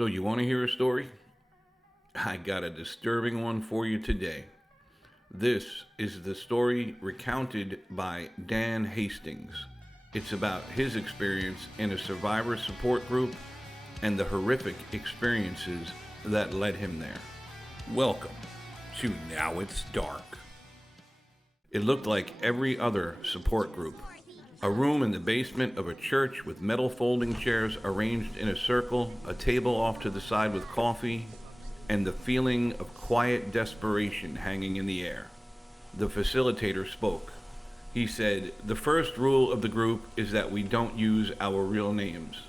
So, you want to hear a story? I got a disturbing one for you today. This is the story recounted by Dan Hastings. It's about his experience in a survivor support group and the horrific experiences that led him there. Welcome to Now It's Dark. It looked like every other support group. A room in the basement of a church with metal folding chairs arranged in a circle, a table off to the side with coffee, and the feeling of quiet desperation hanging in the air. The facilitator spoke. He said, "The first rule of the group is that we don't use our real names.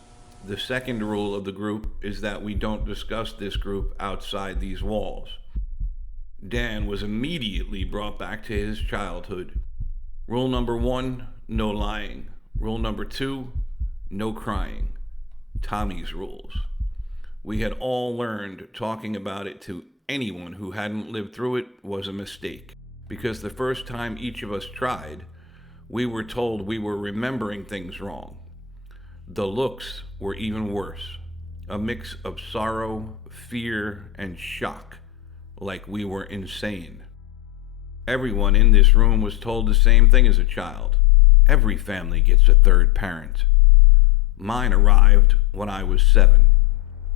The second rule of the group is that we don't discuss this group outside these walls." Dan was immediately brought back to his childhood. Rule number 1, no lying. Rule number 2, no crying. Tommy's rules. We had all learned talking about it to anyone who hadn't lived through it was a mistake, because the first time each of us tried, we were told we were remembering things wrong. The looks were even worse, a mix of sorrow, fear, and shock, like we were insane. Everyone in this room was told the same thing as a child. Every family gets a third parent. Mine arrived when I was 7.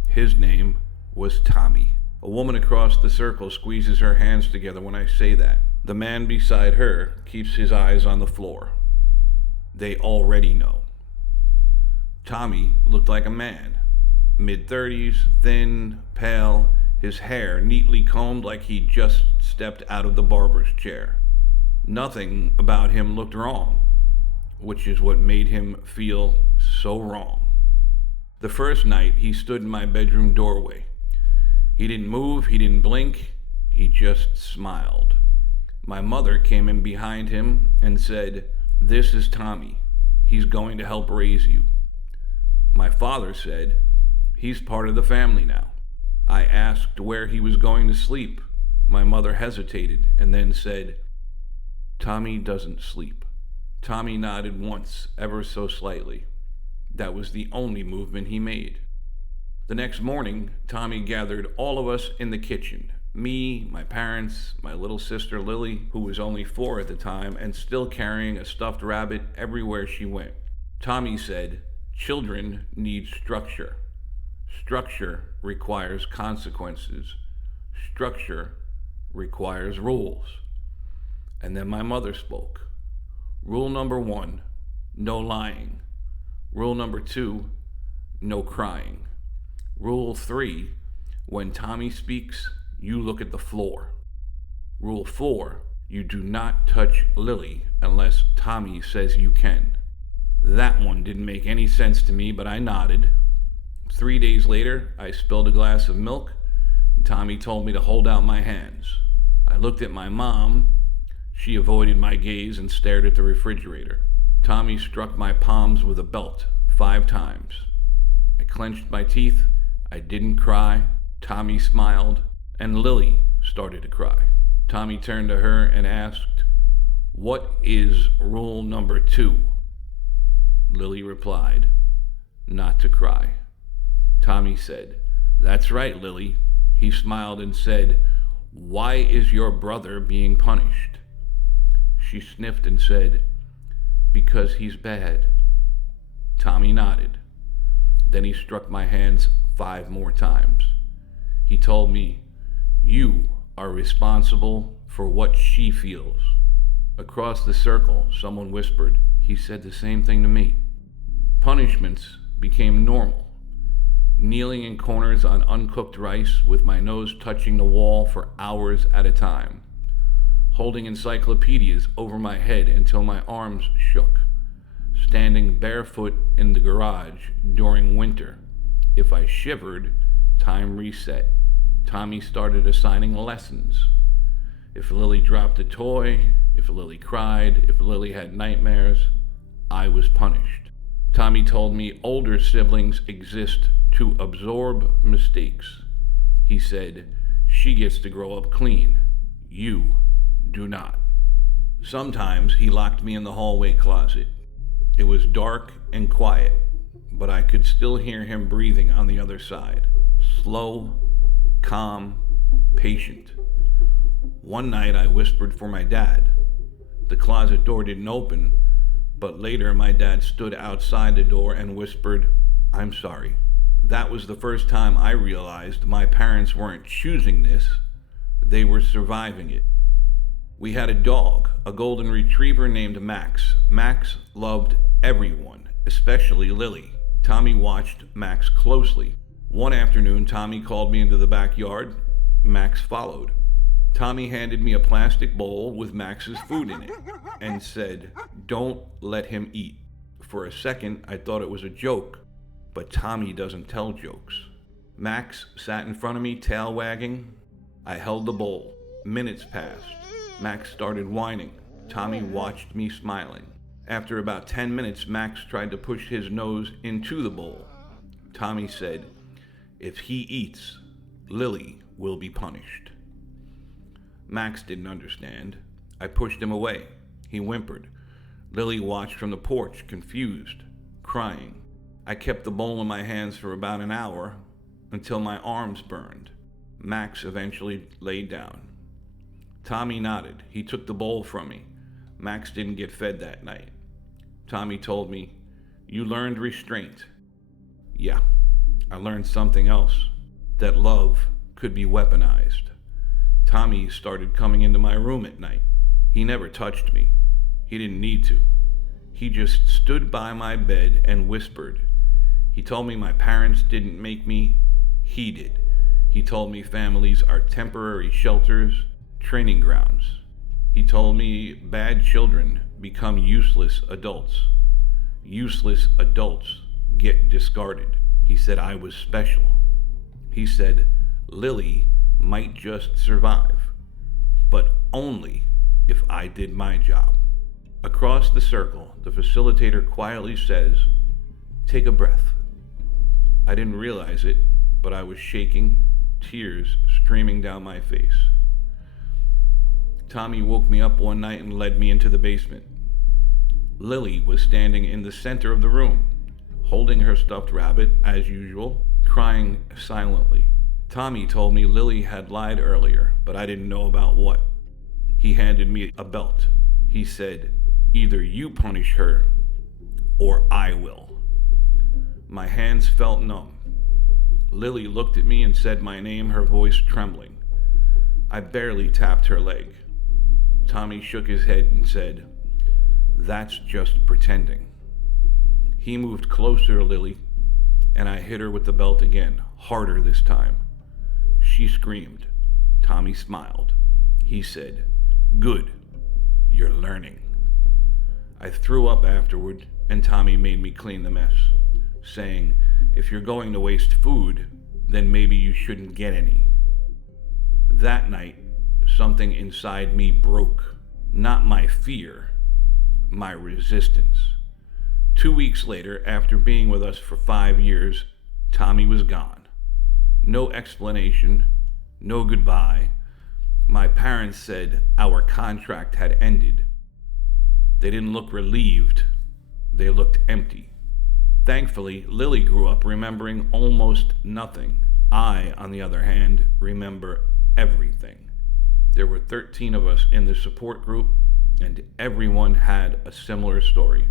His name was Tommy. A woman across the circle squeezes her hands together when I say that. The man beside her keeps his eyes on the floor. They already know. Tommy looked like a man. Mid-30s, thin, pale, his hair neatly combed like he just stepped out of the barber's chair. Nothing about him looked wrong, which is what made him feel so wrong. The first night, he stood in my bedroom doorway. He didn't move, he didn't blink, he just smiled. My mother came in behind him and said, "This is Tommy. He's going to help raise you." My father said, "He's part of the family now." I asked where he was going to sleep. My mother hesitated and then said, "Tommy doesn't sleep." Tommy nodded once, ever so slightly. That was the only movement he made. The next morning, Tommy gathered all of us in the kitchen. Me, my parents, my little sister Lily, who was only 4 at the time and still carrying a stuffed rabbit everywhere she went. Tommy said, "Children need structure. Structure requires consequences. Structure requires rules." And then my mother spoke. Rule number 1, no lying. Rule number 2, no crying. Rule 3, when Tommy speaks, you look at the floor. Rule 4, you do not touch Lily unless Tommy says you can. That one didn't make any sense to me, but I nodded. 3 days later, I spilled a glass of milk, and Tommy told me to hold out my hands. I looked at my mom. She avoided my gaze and stared at the refrigerator. Tommy struck my palms with a belt 5 times. I clenched my teeth. I didn't cry. Tommy smiled, and Lily started to cry. Tommy turned to her and asked, "What is rule number 2? Lily replied, "Not to cry." Tommy said, "That's right, Lily." He smiled and said, "Why is your brother being punished?" She sniffed and said, "Because he's bad." Tommy nodded. Then he struck my hands 5 more times. He told me, "You are responsible for what she feels." Across the circle, someone whispered, "He said the same thing to me." Punishments became normal. Kneeling in corners on uncooked rice with my nose touching the wall for hours at a time. Holding encyclopedias over my head until my arms shook. Standing barefoot in the garage during winter. If I shivered, time reset. Tommy started assigning lessons. If Lily dropped a toy, if Lily cried, if Lily had nightmares, I was punished. Tommy told me older siblings exist to absorb mistakes. He said, "She gets to grow up clean. You do not." Sometimes he locked me in the hallway closet. It was dark and quiet, but I could still hear him breathing on the other side. slow, calm, patient. One night I whispered for my dad. The closet door didn't open, but later my dad stood outside the door and whispered, "I'm sorry." That was the first time I realized my parents weren't choosing this, they were surviving it. We had a dog, a golden retriever named Max. Max loved everyone, especially Lily. Tommy watched Max closely. One afternoon, Tommy called me into the backyard. Max followed. Tommy handed me a plastic bowl with Max's food in it and said, "Don't let him eat." For a second, I thought it was a joke, but Tommy doesn't tell jokes. Max sat in front of me, tail wagging. I held the bowl. Minutes passed. Max started whining. Tommy watched me smiling. After about 10 minutes, Max tried to push his nose into the bowl. Tommy said, "If he eats, Lily will be punished." Max didn't understand. I pushed him away. He whimpered. Lily watched from the porch, confused, crying. I kept the bowl in my hands for about an hour until my arms burned. Max eventually laid down. Tommy nodded. He took the bowl from me. Max didn't get fed that night. Tommy told me, "You learned restraint." Yeah, I learned something else, that love could be weaponized. Tommy started coming into my room at night. He never touched me. He didn't need to. He just stood by my bed and whispered. He told me my parents didn't make me, he did. He told me families are temporary shelters, training grounds. He told me bad children become useless adults. Useless adults get discarded. He said I was special. He said Lily might just survive, but only if I did my job. Across the circle, the facilitator quietly says, "Take a breath." I didn't realize it, but I was shaking, tears streaming down my face. Tommy woke me up one night and led me into the basement. Lily was standing in the center of the room, holding her stuffed rabbit, as usual, crying silently. Tommy told me Lily had lied earlier, but I didn't know about what. He handed me a belt. He said, "Either you punish her, or I will." My hands felt numb. Lily looked at me and said my name, her voice trembling. I barely tapped her leg. Tommy shook his head and said, "That's just pretending." He moved closer to Lily, and I hit her with the belt again, harder this time. She screamed. Tommy smiled. He said, "Good, you're learning." I threw up afterward, and Tommy made me clean the mess, saying, "If you're going to waste food, then maybe you shouldn't get any." That night, something inside me broke. Not my fear, my resistance. 2 weeks later, after being with us for 5 years, Tommy was gone. No explanation, no goodbye. My parents said our contract had ended. They didn't look relieved, they looked empty. Thankfully, Lily grew up remembering almost nothing. I, on the other hand, remember everything. There were 13 of us in the support group, and everyone had a similar story.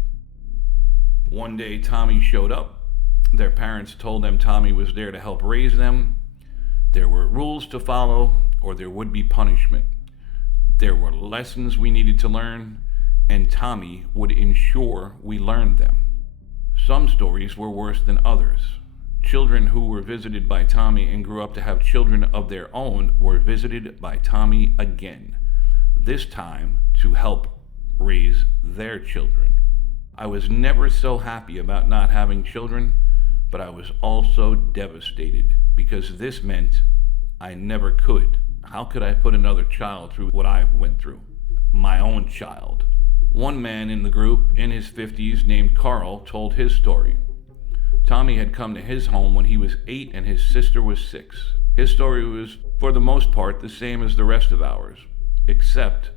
One day, Tommy showed up. Their parents told them Tommy was there to help raise them. There were rules to follow, or there would be punishment. There were lessons we needed to learn, and Tommy would ensure we learned them. Some stories were worse than others. Children who were visited by Tommy and grew up to have children of their own were visited by Tommy again, this time to help raise their children. I was never so happy about not having children, but I was also devastated because this meant I never could. How could I put another child through what I went through? My own child. One man in the group, in his 50s, named Carl, told his story. Tommy had come to his home when he was 8 and his sister was 6. His story was, for the most part, the same as the rest of ours, except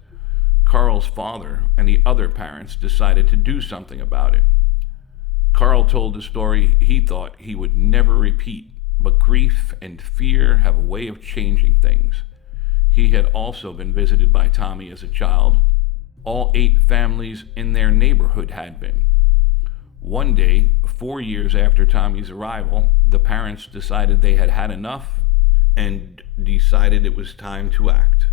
Carl's father and the other parents decided to do something about it. Carl told the story he thought he would never repeat, but grief and fear have a way of changing things. He had also been visited by Tommy as a child. All 8 families in their neighborhood had been. One day, 4 years after Tommy's arrival, the parents decided they had had enough and decided it was time to act.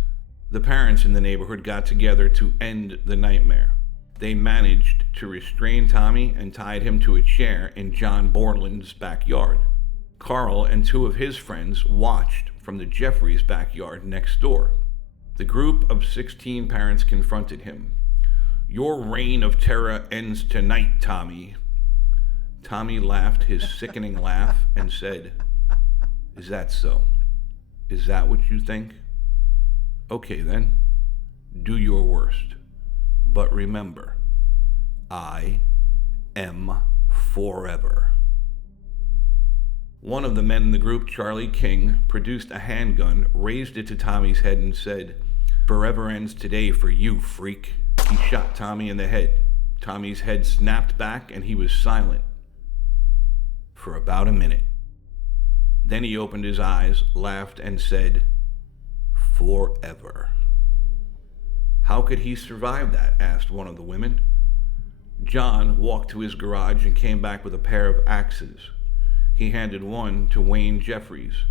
The parents in the neighborhood got together to end the nightmare. They managed to restrain Tommy and tied him to a chair in John Borland's backyard. Carl and 2 of his friends watched from the Jeffries' backyard next door. The group of 16 parents confronted him. "Your reign of terror ends tonight, Tommy." Tommy laughed his sickening laugh and said, "Is that so? Is that what you think? Okay then, do your worst. But remember, I am forever." One of the men in the group, Charlie King, produced a handgun, raised it to Tommy's head and said, "Forever ends today for you, freak." He shot Tommy in the head. Tommy's head snapped back and he was silent for about a minute. Then he opened his eyes, laughed, and said, "Forever." "How could he survive that?" asked one of the women. John walked to his garage and came back with a pair of axes. He handed one to Wayne Jeffries.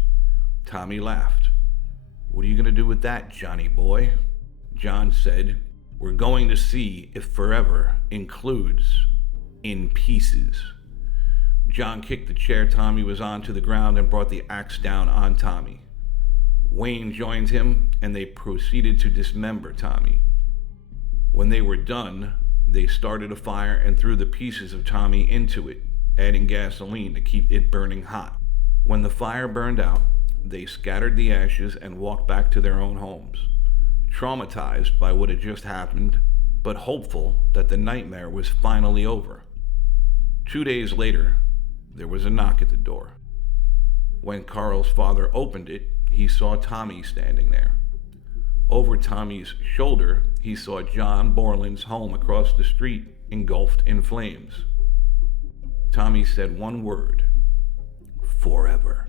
Tommy laughed. "What are you going to do with that, Johnny boy?" John said, "We're going to see if forever includes in pieces." John kicked the chair Tommy was on to the ground and brought the axe down on Tommy. Wayne joined him and they proceeded to dismember Tommy. When they were done, they started a fire and threw the pieces of Tommy into it, adding gasoline to keep it burning hot. When the fire burned out, they scattered the ashes and walked back to their own homes, traumatized by what had just happened, but hopeful that the nightmare was finally over. 2 days later, there was a knock at the door. When Carl's father opened it, he saw Tommy standing there. Over Tommy's shoulder, he saw John Borland's home across the street engulfed in flames. Tommy said one word, "Forever,"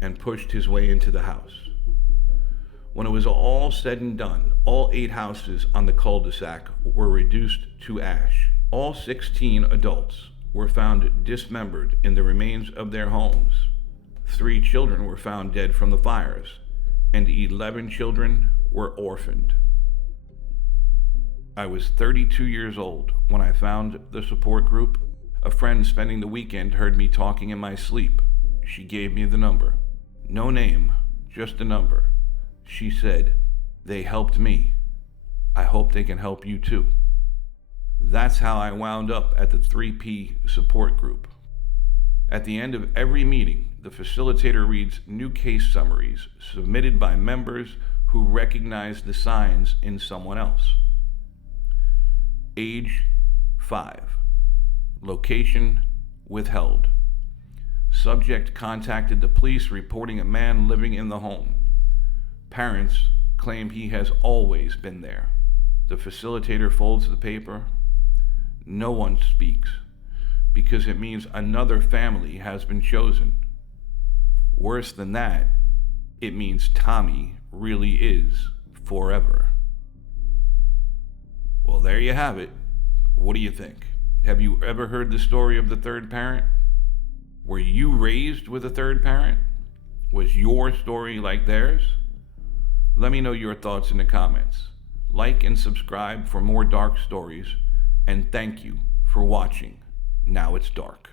and pushed his way into the house. When it was all said and done, all 8 houses on the cul-de-sac were reduced to ash. All 16 adults were found dismembered in the remains of their homes. 3 children were found dead from the fires, and 11 children were orphaned. I was 32 years old when I found the support group. A friend spending the weekend heard me talking in my sleep. She gave me the number. No name, just a number. She said, "They helped me. I hope they can help you too." That's how I wound up at the 3P support group. At the end of every meeting, the facilitator reads new case summaries submitted by members who recognize the signs in someone else. Age 5. Location withheld. Subject contacted the police reporting a man living in the home. Parents claim he has always been there. The facilitator folds the paper. No one speaks because it means another family has been chosen. Worse than that, it means Tommy really is forever. Well, there you have it. What do you think? Have you ever heard the story of the third parent? Were you raised with a third parent? Was your story like theirs? Let me know your thoughts in the comments. Like and subscribe for more dark stories, and thank you for watching Now It's Dark.